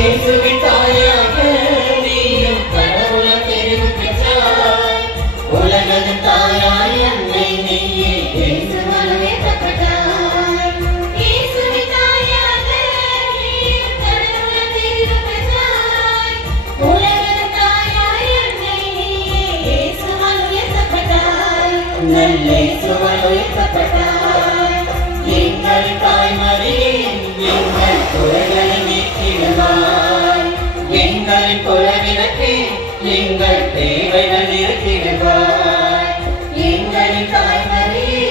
இயேசுவின் தாயாக நீயும் கடவுளை தெரிவு பெற்றாய். உலகத்தின் தாயாய் என்னை நீயே இயேசுவால் உயர்த்தப்பட்டாய். இயேசுவின் தாயாக நீயும் கடவுளை தெரிவு பெற்றாய். உலகத்தின் தாயாய் என்னை நீயே இயேசுவால் உயர்த்தப்பட்டாய். நல்ல இயேசுவால் உயர்த்தப்பட்டாய். எங்கள் தாய்மரியே எங்கள் குறைகளை நீக்கிடுவாய். எங்களின் குலவிளக்கே எங்கள் தேவைகள் நிறுத்திடுவாய். எங்களின் தாய்மரியே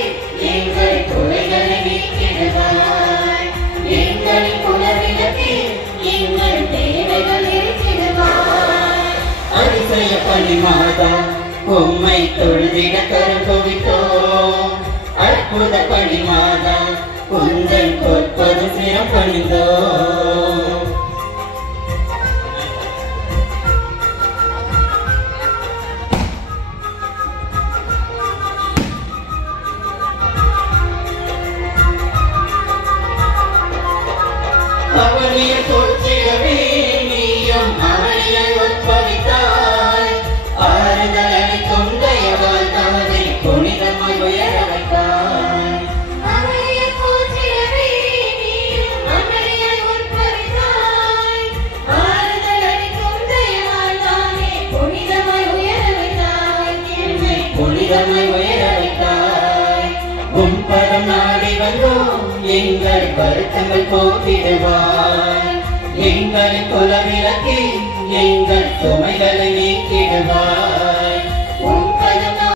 எங்கள் குறைகளை நீக்கிடுவாய். எங்களின் குலவிளக்கே எங்கள் தேவைகள் நிறைவேற்றுவாய். அதிசய பணிமாதா உம்மை தொழுதிட கரம் குவித்தோம். அற்புத பணிமாதா உந்தன் பொற்பது சிரம் பணிந்தோம். அவனியை தோற்றிடவே நீயும் அவனியை உட்பவித்தாய். ஆறுதல் அளிக்கும் தயவால் அவனை புனிதமாய் உயர வைத்தாய். அவரையை போற்றிடவே நீயும் அவரையாய் உட்பவித்தாய். ஆறுதல் அளிக்கும் தயவால் தானே புனிதமாய் உயர வைத்தாய். என்னை புனிதமாய் உயர வைத்தாய். உம் பதம் நாடி வந்தோம் எங்கள் வருத்தங்கள் போக்கிடுவாய். எங்களின் குலவிளக்கே எங்கள் சுமைகளை நீக்கிடுவாய்.